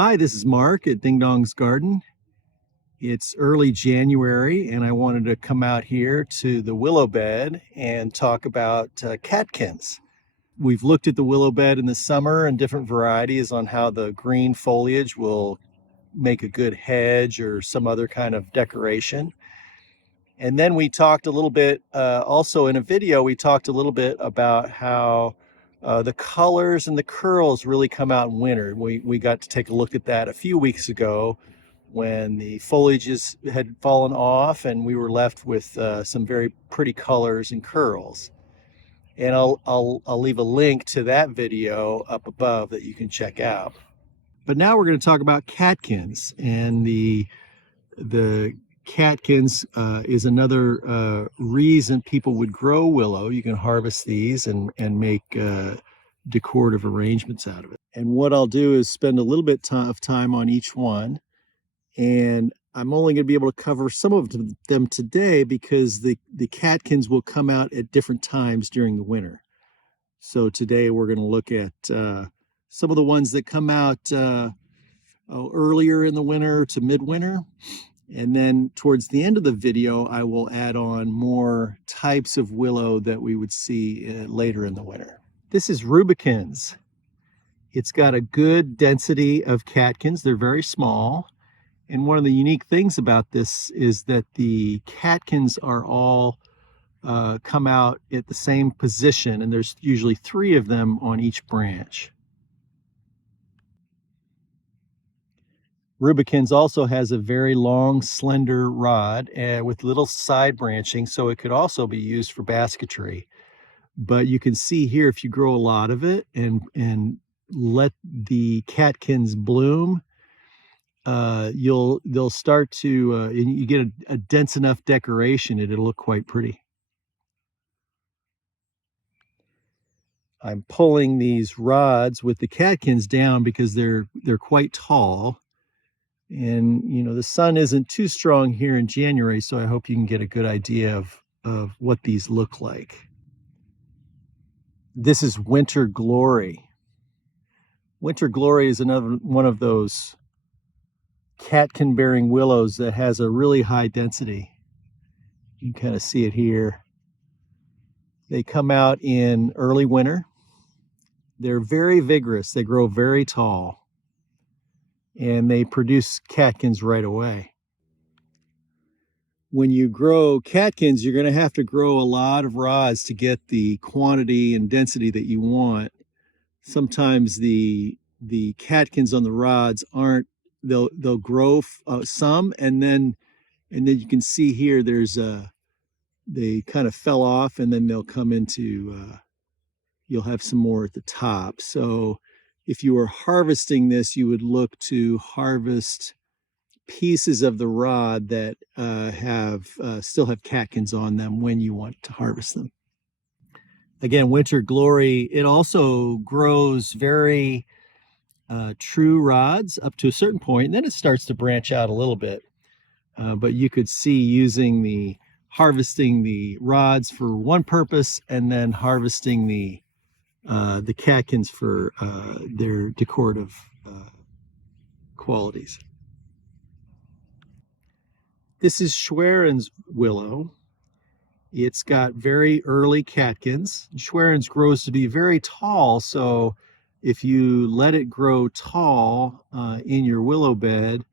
Hi, this is Mark at Ding Dong's Garden. It's early January and I wanted to come out here to the willow bed and talk about catkins. We've looked at the willow bed in the summer and different varieties on how the green foliage will make a good hedge or some other kind of decoration. And then we talked a little bit, also in a video, we talked a little bit about how the colors and the curls really come out in winter. We got to take a look at that a few weeks ago when the foliages had fallen off and we were left with some very pretty colors and curls. And I'll leave a link to that video up above that you can check out. But now we're going to talk about catkins, and the catkins is another reason people would grow willow. You can harvest these and make decorative arrangements out of it. And what I'll do is spend a little bit of time on each one. And I'm only going to be able to cover some of them today because the catkins will come out at different times during the winter. So today we're going to look at some of the ones that come out earlier in the winter to midwinter. And then towards the end of the video, I will add on more types of willow that we would see later in the winter. This is Rubykins. It's got a good density of catkins. They're very small. And one of the unique things about this is that the catkins are all come out at the same position, and there's usually 3 of them on each branch. Rubykins also has a very long, slender rod with little side branching, so it could also be used for basketry. But you can see here, if you grow a lot of it and let the catkins bloom, they'll start to, and you get a dense enough decoration, it'll look quite pretty. I'm pulling these rods with the catkins down because they're quite tall. And, you know, the sun isn't too strong here in January, so I hope you can get a good idea of what these look like. This is Winter Glory. Winter Glory is another one of those catkin-bearing willows that has a really high density. You can kind of see it here. They come out in early winter. They're very vigorous. They grow very tall. And they produce catkins right away. When you grow catkins, you're going to have to grow a lot of rods to get the quantity and density that you want. Sometimes the catkins on the rods aren't, they'll grow some, and then you can see here there's they kind of fell off, and then they'll come into you'll have some more at the top. So if you were harvesting this, you would look to harvest pieces of the rod that still have catkins on them when you want to harvest them. Again, Winter Glory, it also grows very true rods up to a certain point, and then it starts to branch out a little bit. But you could see harvesting the rods for one purpose, and then harvesting the catkins for their decorative qualities. This is Schwerins Willow. It's got very early catkins. Schwerins grows to be very tall, so if you let it grow tall in your willow bed,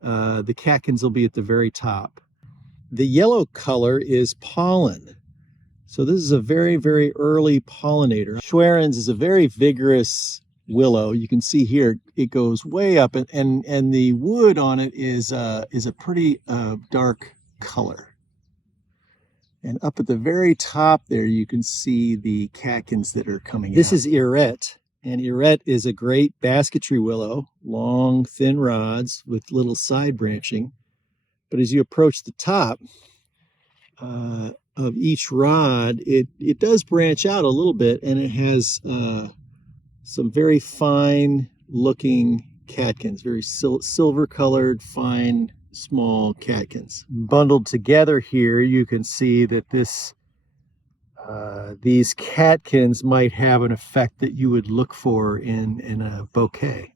the catkins will be at the very top. The yellow color is pollen. So this is a very, very early pollinator. Schwerins is a very vigorous willow. You can see here it goes way up, and the wood on it is a pretty dark color. And up at the very top there, you can see the catkins that are coming out. This is Irette, and Irette is a great basketry willow, long, thin rods with little side branching. But as you approach the top of each rod, it does branch out a little bit, and it has some very fine looking catkins, very silver colored, fine, small catkins. Bundled together here, you can see that these catkins might have an effect that you would look for in a bouquet.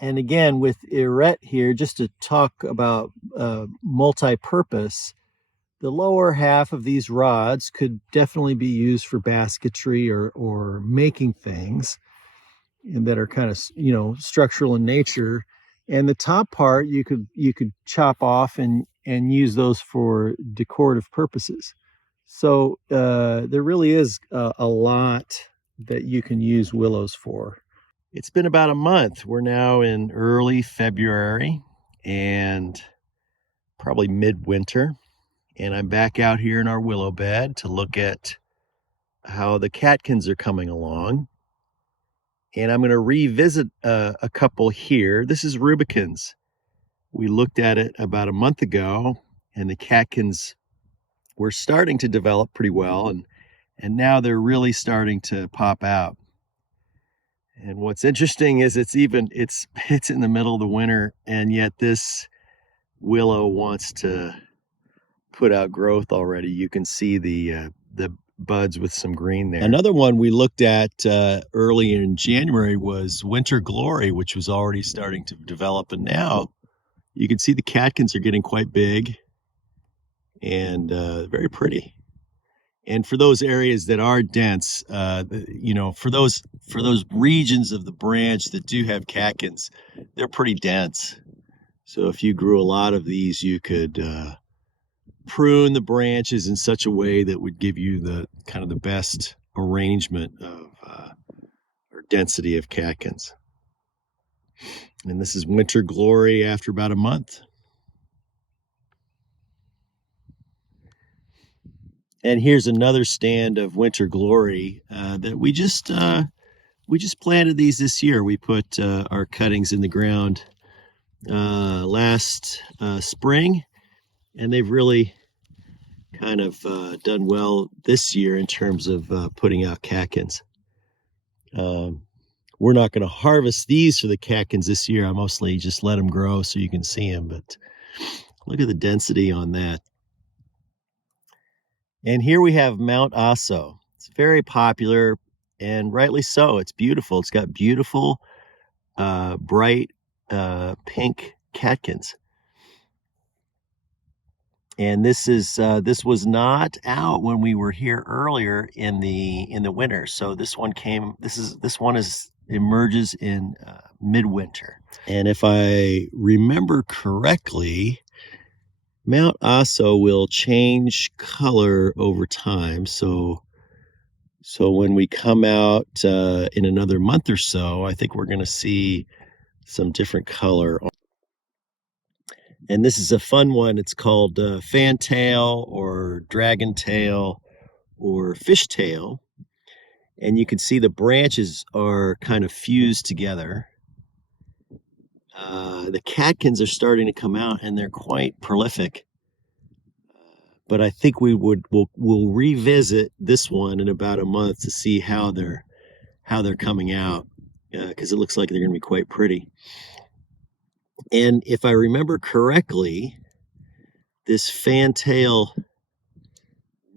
And again, with Irette here, just to talk about multi-purpose, the lower half of these rods could definitely be used for basketry or making things and that are kind of, you know, structural in nature. And the top part you could chop off and use those for decorative purposes. So there really is a lot that you can use willows for. It's been about a month. We're now in early February and probably midwinter. And I'm back out here in our willow bed to look at how the catkins are coming along. And I'm going to revisit a couple here. This is Rubykins. We looked at it about a month ago, and the catkins were starting to develop pretty well, and now they're really starting to pop out. And what's interesting is it's in the middle of the winter, and yet this willow wants to put out growth already. You can see the buds with some green there. Another one we looked at early in January was Winter Glory, which was already starting to develop, and now you can see the catkins are getting quite big and very pretty. And for those areas that are dense, you know, for those regions of the branch that do have catkins, they're pretty dense. So if you grew a lot of these, you could prune the branches in such a way that would give you the kind of the best arrangement of or density of catkins. And this is Winter Glory after about a month. And here's another stand of Winter Glory that we just planted these this year. We put our cuttings in the ground last spring, and they've really kind of done well this year in terms of putting out catkins. We're not going to harvest these for the catkins this year. I mostly just let them grow so you can see them, but look at the density on that. And here we have Mount Aso. It's very popular, and rightly so. It's beautiful. It's got beautiful, bright pink catkins. And this was not out when we were here earlier in the winter. So this one emerges in midwinter. And if I remember correctly, Mount Aso will change color over time. So when we come out in another month or so, I think we're going to see some different color. And this is a fun one. It's called Fantail or Dragontail or Fishtail. And you can see the branches are kind of fused together. The catkins are starting to come out, and they're quite prolific. But I think we'll revisit this one in about a month to see how they're coming out, because it looks like they're going to be quite pretty. And if I remember correctly, this Fantail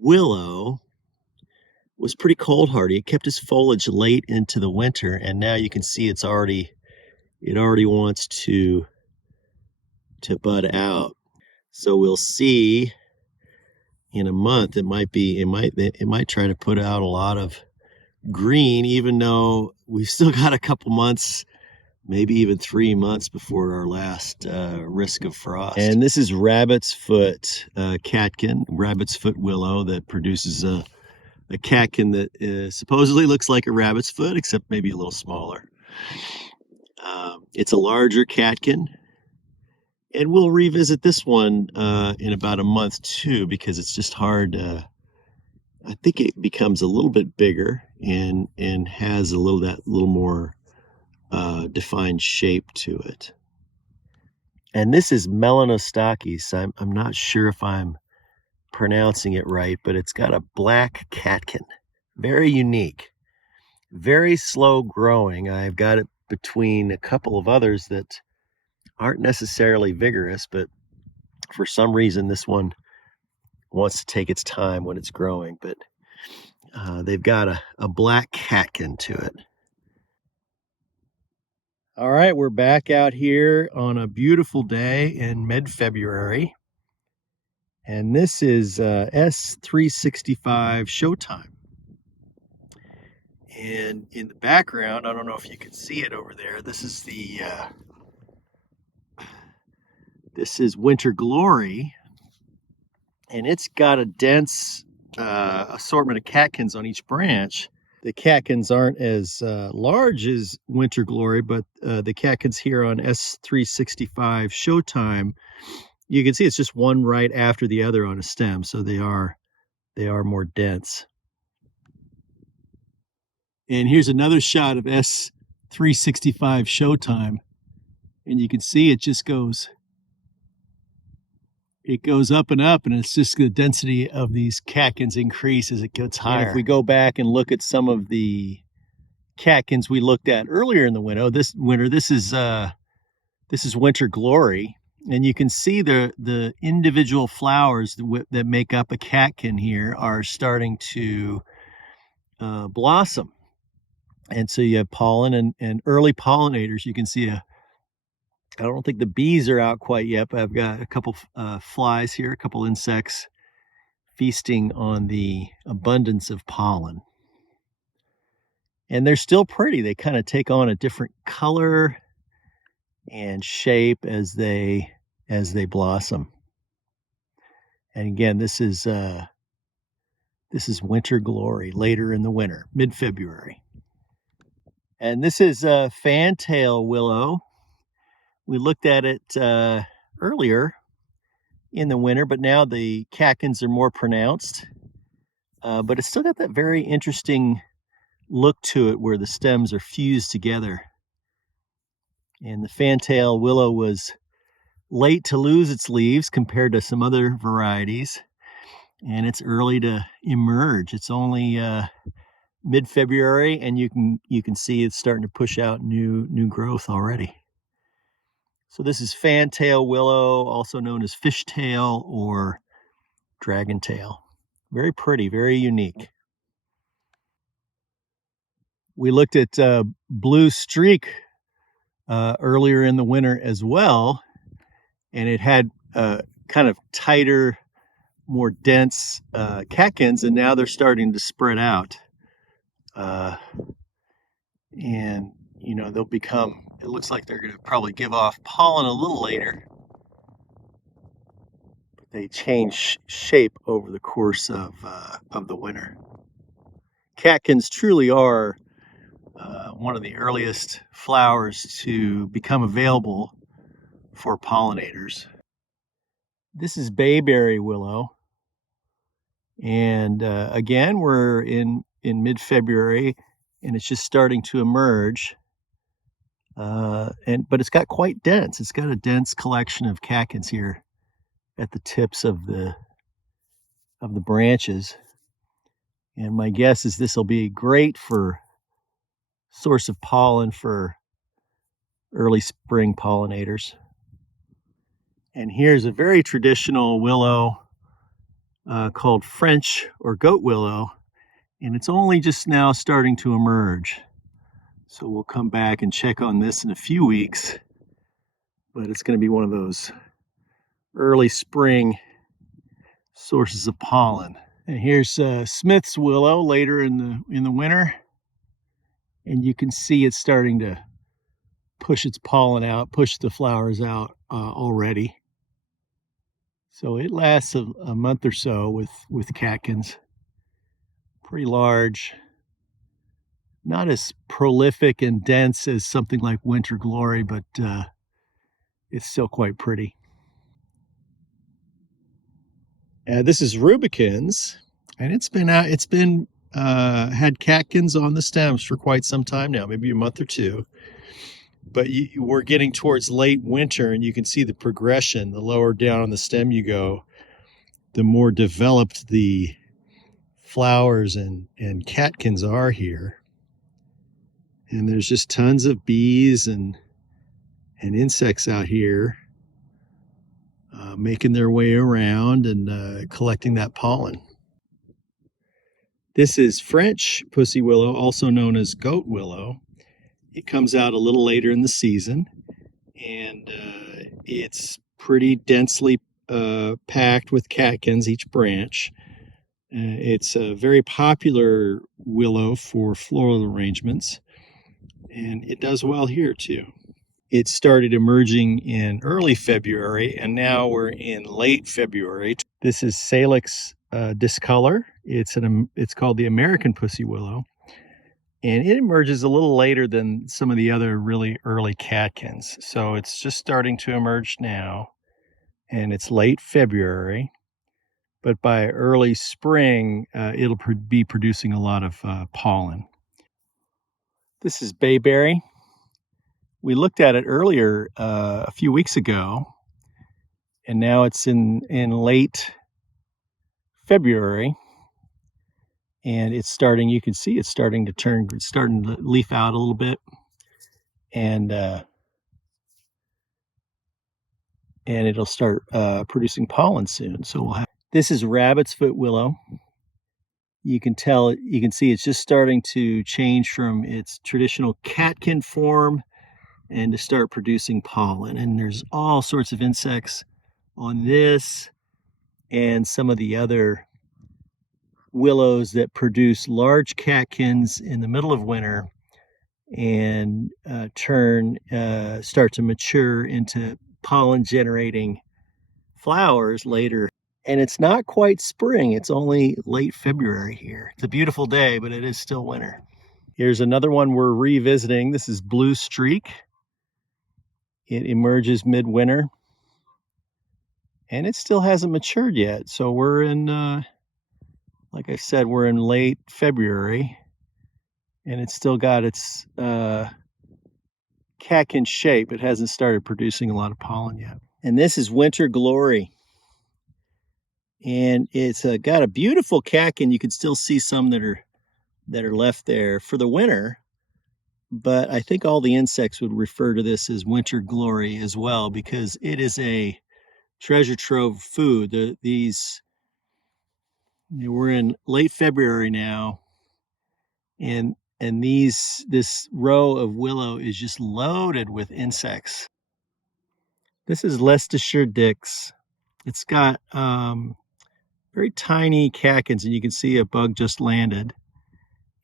willow was pretty cold hardy. It kept its foliage late into the winter, and now you can see it already wants to bud out. So we'll see in a month. It might try to put out a lot of green, even though we've still got a couple months, maybe even 3 months before our last risk of frost. And this is Rabbit's Foot Catkin, Rabbit's Foot Willow, that produces a catkin that supposedly looks like a rabbit's foot, except maybe a little smaller. It's a larger catkin, and we'll revisit this one in about a month too, because it's just hard. I think it becomes a little bit bigger and has a little more defined shape to it. And this is Melanostachys. I'm not sure if I'm pronouncing it right, but it's got a black catkin. Very unique. Very slow growing. I've got it between a couple of others that aren't necessarily vigorous, but for some reason this one wants to take its time when it's growing. But they've got a black catkin to it. All right, we're back out here on a beautiful day in mid-February. And this is S365 Showtime. And in the background, I don't know if you can see it over there, this is Winter Glory. And it's got a dense assortment of catkins on each branch. The catkins aren't as large as Winter Glory, but the catkins here on S365 Showtime, you can see it's just one right after the other on a stem, so they are more dense. And here's another shot of S365 Showtime, and you can see it just goes up and up, and it's just the density of these catkins increase as it gets higher. And if we go back and look at some of the catkins we looked at earlier in the winter, this is Winter Glory, and you can see the individual flowers that make up a catkin here are starting to blossom. And so you have pollen and early pollinators. You can see I don't think the bees are out quite yet, but I've got a couple flies here, a couple insects feasting on the abundance of pollen. And they're still pretty. They kind of take on a different color and shape as they blossom. And again, this is Winter Glory, later in the winter, mid-February. And this is Fantail Willow. We looked at it earlier in the winter, but now the catkins are more pronounced. But it's still got that very interesting look to it where the stems are fused together. And the Fantail Willow was late to lose its leaves compared to some other varieties, and it's early to emerge. It's only mid-February, and you can see it's starting to push out new growth already. So this is Fantail Willow, also known as Fishtail or Dragontail. Very pretty, very unique. We looked at Bluestreak earlier in the winter as well, and it had kind of tighter, more dense catkins, and now they're starting to spread out. And they'll become, it looks like they're going to probably give off pollen a little later, but they change shape over the course of the winter. Catkins truly are one of the earliest flowers to become available for pollinators. This is Bayberry Willow, and again, we're in mid-February, and it's just starting to emerge. But it's got quite dense. It's got a dense collection of catkins here at the tips of the branches. And my guess is this will be great for source of pollen for early spring pollinators. And here's a very traditional willow called French or goat willow, and it's only just now starting to emerge. So we'll come back and check on this in a few weeks, but it's going to be one of those early spring sources of pollen. And here's Smith's Willow later in the winter, and you can see it's starting to push its pollen out, push the flowers out already. So it lasts a month or so with catkins. Pretty large. Not as prolific and dense as something like Winter Glory, but it's still quite pretty. This is Rubykins, and it's been had catkins on the stems for quite some time now, maybe a month or two. But we're getting towards late winter, and you can see the progression. The lower down on the stem you go, the more developed the flowers and catkins are here. And there's just tons of bees and insects out here making their way around and collecting that pollen. This is French pussy willow, also known as goat willow. It comes out a little later in the season, and it's pretty densely packed with catkins, each branch. It's a very popular willow for floral arrangements, and it does well here too. It started emerging in early February, and now we're in late February. This is Salix discolor. It's called the American Pussy Willow, and it emerges a little later than some of the other really early catkins. So it's just starting to emerge now, and it's late February. But by early spring, it'll be producing a lot of pollen. This is Bayberry. We looked at it earlier a few weeks ago, and now it's in late February, and it's starting. You can see it's starting to turn. It's starting to leaf out a little bit, and it'll start producing pollen soon. So we'll have. This is Rabbit's Foot Willow. You can tell. You can see it's just starting to change from its traditional catkin form and to start producing pollen. And there's all sorts of insects on this and some of the other willows that produce large catkins in the middle of winter and start to mature into pollen generating flowers later. And it's not quite spring, it's only late February here. It's a beautiful day, but it is still winter. Here's another one we're revisiting. This is Bluestreak. It emerges midwinter, and it still hasn't matured yet. So we're in, like I said, we're in late February, and it's still got its catkin shape. It hasn't started producing a lot of pollen yet. And this is Winter Glory, and it's got a beautiful catkin. You can still see some that are left there for the winter. But I think all the insects would refer to this as Winter Glory as well, because it is a treasure trove of food. We're in late February now, and this row of willow is just loaded with insects. This is Leicestershire Dix. It's got very tiny catkins, and you can see a bug just landed,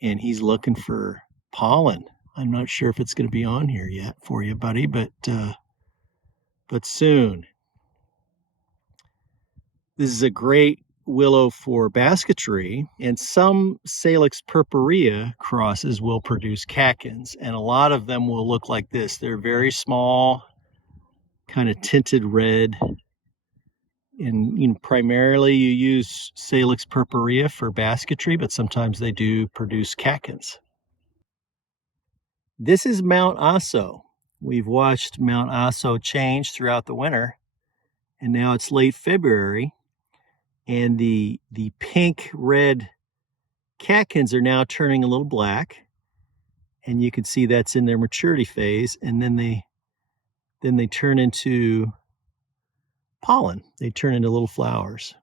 and he's looking for pollen. I'm not sure if it's going to be on here yet for you, buddy, but soon. This is a great willow for basketry, and some Salix purpurea crosses will produce catkins, and a lot of them will look like this. They're very small, kind of tinted red, and primarily you use Salix purpurea for basketry, but sometimes they do produce catkins. This is Mount Aso. We've watched Mount Aso change throughout the winter, and now it's late February, and the pink-red catkins are now turning a little black, and you can see that's in their maturity phase, and then they turn into pollen. They turn into little flowers.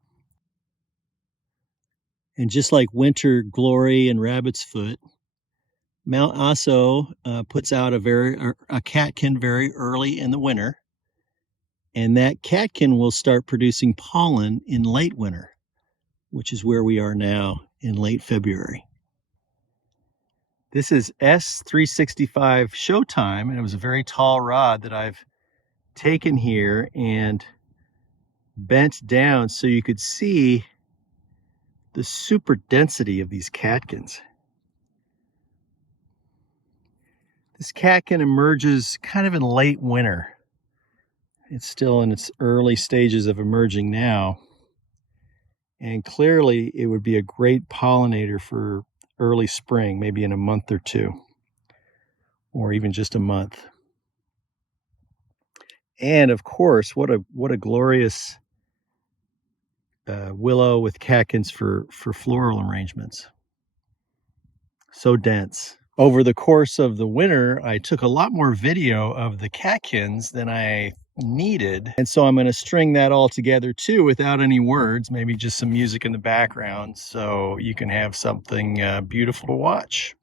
And just like Winter Glory and Rabbit's Foot, Mount Aso puts out a catkin very early in the winter, and that catkin will start producing pollen in late winter, which is where we are now in late February. This is S365 Showtime, and it was a very tall rod that I've taken here and bent down so you could see the super density of these catkins. This catkin emerges kind of in late winter. It's still in its early stages of emerging now. And clearly it would be a great pollinator for early spring, maybe in a month or two, or even just a month. And of course, what a glorious willow with catkins for floral arrangements. So dense. Over the course of the winter, I took a lot more video of the catkins than I needed. And so I'm going to string that all together too without any words, maybe just some music in the background so you can have something beautiful to watch.